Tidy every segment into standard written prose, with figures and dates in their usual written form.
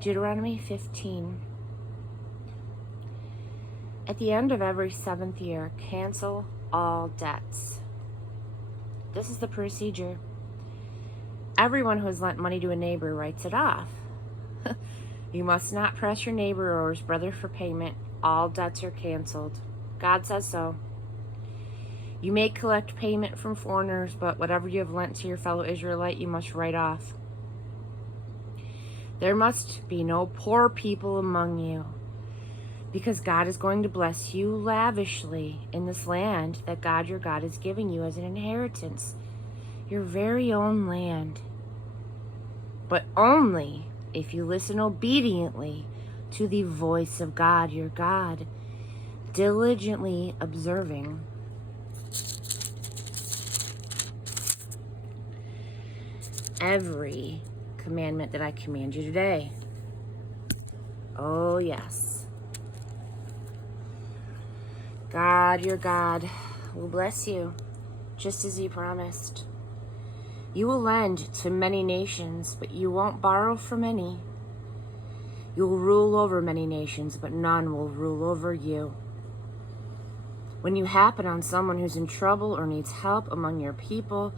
Deuteronomy 15. At the end of every 7th year, cancel all debts. This is the procedure. Everyone who has lent money to a neighbor writes it off. You must not press your neighbor or his brother for payment. All debts are canceled. God says so. You may collect payment from foreigners, but whatever you have lent to your fellow Israelite, you must write off. There must be no poor people among you, because God is going to bless you lavishly in this land that God your God is giving you as an inheritance, your very own land. But only if you listen obediently to the voice of God your God, diligently observing every commandment that I command you today. Oh, yes. God, your God, will bless you, just as he promised. You will lend to many nations, but you won't borrow from any. You will rule over many nations, but none will rule over you. When you happen on someone who's in trouble or needs help among your people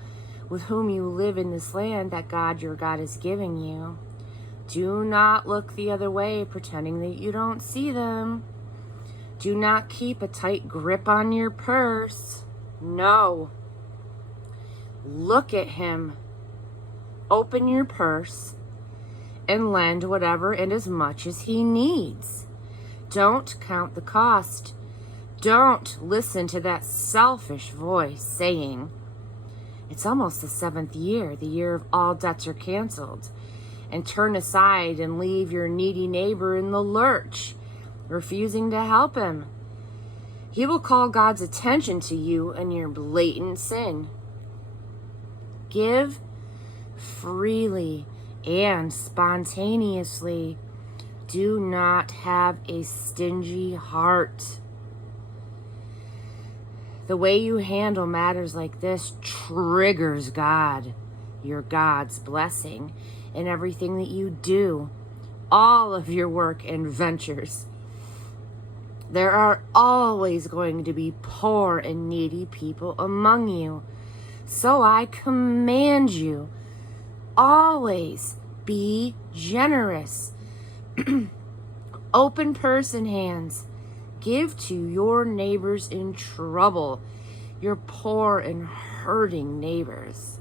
with whom you live in this land that God your God is giving you, do not look the other way, pretending that you don't see them. Do not keep a tight grip on your purse. No. Look at him. Open your purse and lend whatever and as much as he needs. Don't count the cost. Don't listen to that selfish voice saying, "It's almost the 7th year, the year of all debts are canceled," and turn aside and leave your needy neighbor in the lurch, refusing to help him. He will call God's attention to you and your blatant sin. Give freely and spontaneously. Do not have a stingy heart. The way you handle matters like this triggers God, your God's blessing in everything that you do, all of your work and ventures. There are always going to be poor and needy people among you. So I command you, always be generous. Open purse and hands. Give to your neighbors in trouble, your poor and hurting neighbors.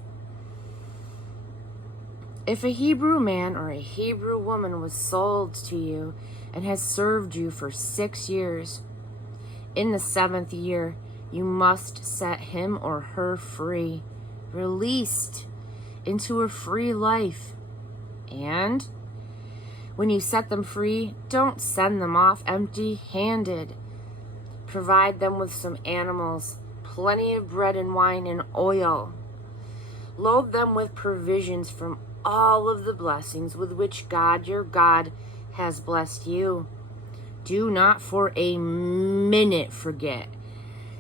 If a Hebrew man or a Hebrew woman was sold to you and has served you for 6 years, in the 7th year, you must set him or her free, released into a free life. And when you set them free, don't send them off empty-handed. Provide them with some animals, plenty of bread and wine and oil. Load them with provisions from all of the blessings with which God, your God, has blessed you. Do not for a minute forget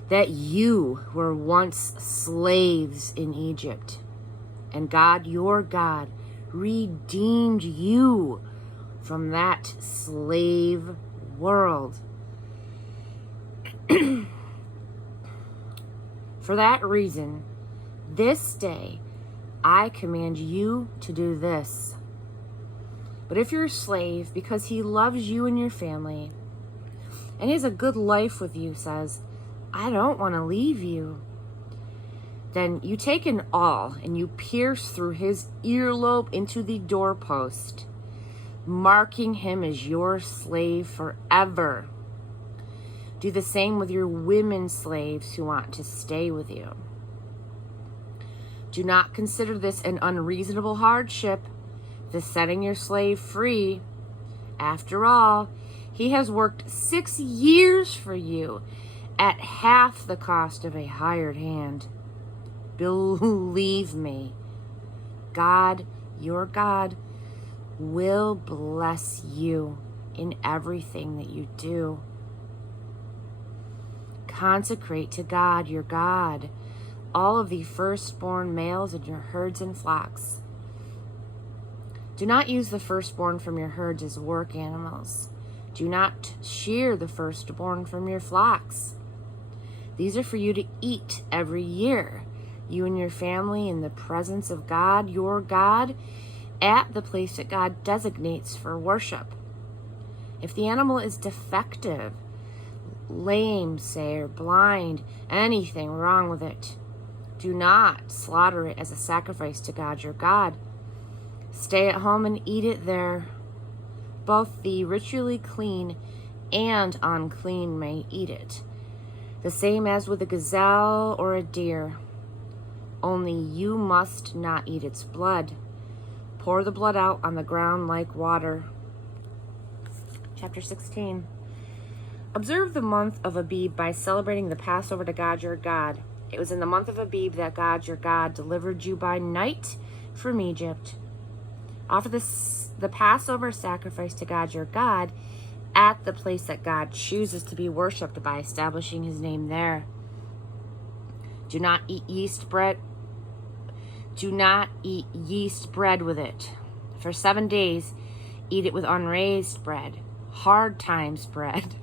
that you were once slaves in Egypt, and God, your God, redeemed you from that slave world. For that reason, this day, I command you to do this. But if you're a slave, because he loves you and your family, and he has a good life with you, says, "I don't want to leave you," then you take an awl and you pierce through his earlobe into the doorpost, marking him as your slave forever. Do the same with your women slaves who want to stay with you. Do not consider this an unreasonable hardship, the setting your slave free. After all, he has worked 6 years for you at half the cost of a hired hand. Believe me, God, your God, will bless you in everything that you do. Consecrate to God, your God, all of the firstborn males in your herds and flocks. Do not use the firstborn from your herds as work animals. Do not shear the firstborn from your flocks. These are for you to eat every year, you and your family, in the presence of God, your God, at the place that God designates for worship. If the animal is defective, lame, say, or blind, anything wrong with it, do not slaughter it as a sacrifice to God your God. Stay at home and eat it there. Both the ritually clean and unclean may eat it, the same as with a gazelle or a deer. Only you must not eat its blood. Pour the blood out on the ground like water. Chapter 16. Observe the month of Abib by celebrating the Passover to God your God. It was in the month of Abib that God your God delivered you by night from Egypt. Offer the Passover sacrifice to God your God at the place that God chooses to be worshipped by establishing his name there. Do not eat yeast bread. Do not eat yeast bread with it. For 7 days, eat it with unraised bread, hard times bread,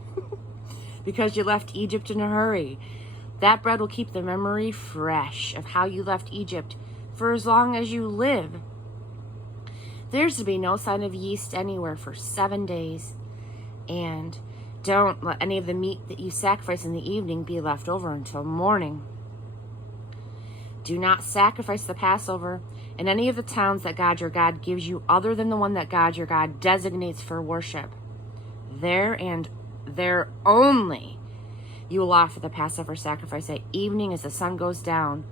because you left Egypt in a hurry. That bread will keep the memory fresh of how you left Egypt for as long as you live. There's to be no sign of yeast anywhere for 7 days. And don't let any of the meat that you sacrifice in the evening be left over until morning. Do not sacrifice the Passover in any of the towns that God your God gives you other than the one that God your God designates for worship. There and there only you will offer the Passover sacrifice at evening as the sun goes down,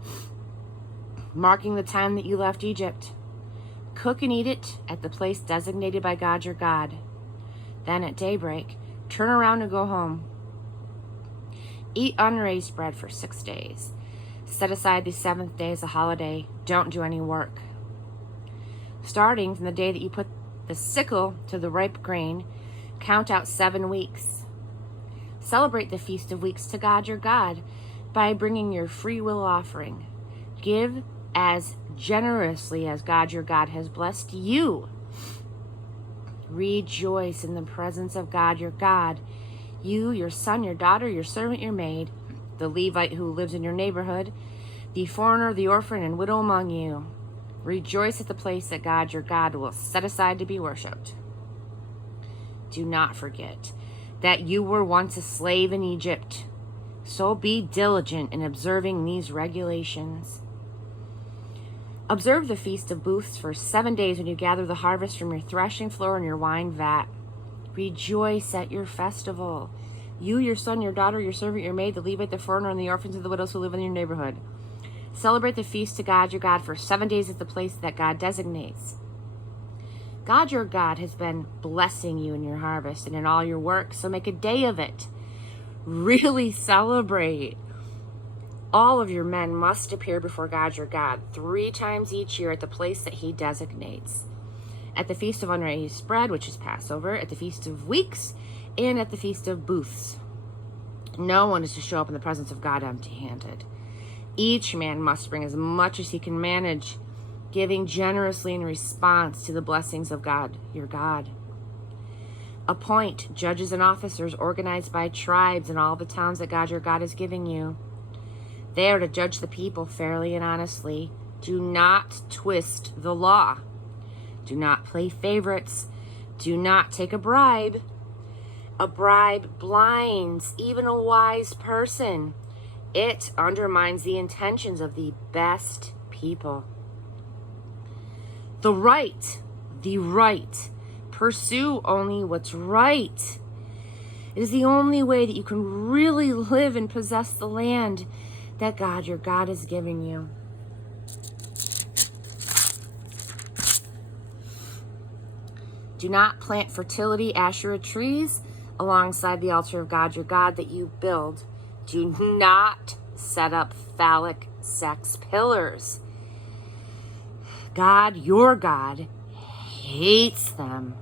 marking the time that you left Egypt. Cook and eat it at the place designated by God your God. Then at daybreak, turn around and go home. Eat unraised bread for 6 days. Set aside the 7th day as a holiday. Don't do any work. Starting from the day that you put the sickle to the ripe grain, count out 7 weeks. Celebrate the Feast of Weeks to God your God by bringing your free will offering. Give as generously as God your God has blessed you. Rejoice in the presence of God your God, you, your son, your daughter, your servant, your maid, the Levite who lives in your neighborhood, the foreigner, the orphan, and widow among you. Rejoice at the place that God your God will set aside to be worshipped. Do not forget that you were once a slave in Egypt, so be diligent in observing these regulations. Observe the Feast of Booths for 7 days when you gather the harvest from your threshing floor and your wine vat. Rejoice at your festival. You, your son, your daughter, your servant, your maid, the Levite, the foreigner, and the orphans and the widows who live in your neighborhood. Celebrate the feast to God your God for 7 days at the place that God designates. God your God has been blessing you in your harvest and in all your work, so make a day of it. Really celebrate. All of your men must appear before God your God 3 times each year at the place that he designates. At the Feast of Unraised Bread, which is Passover, at the Feast of Weeks, and at the Feast of Booths. No one is to show up in the presence of God empty-handed. Each man must bring as much as he can manage, giving generously in response to the blessings of God your God. Appoint judges and officers organized by tribes in all the towns that God your God is giving you. They are to judge the people fairly and honestly. Do not twist the law. Do not play favorites. Do not take a bribe. A bribe blinds even a wise person. It undermines the intentions of the best people. The right. Pursue only what's right. It is the only way that you can really live and possess the land that God your God is giving you. Do not plant fertility Asherah trees alongside the altar of God your God that you build. Do not set up phallic sex pillars. God your God hates them.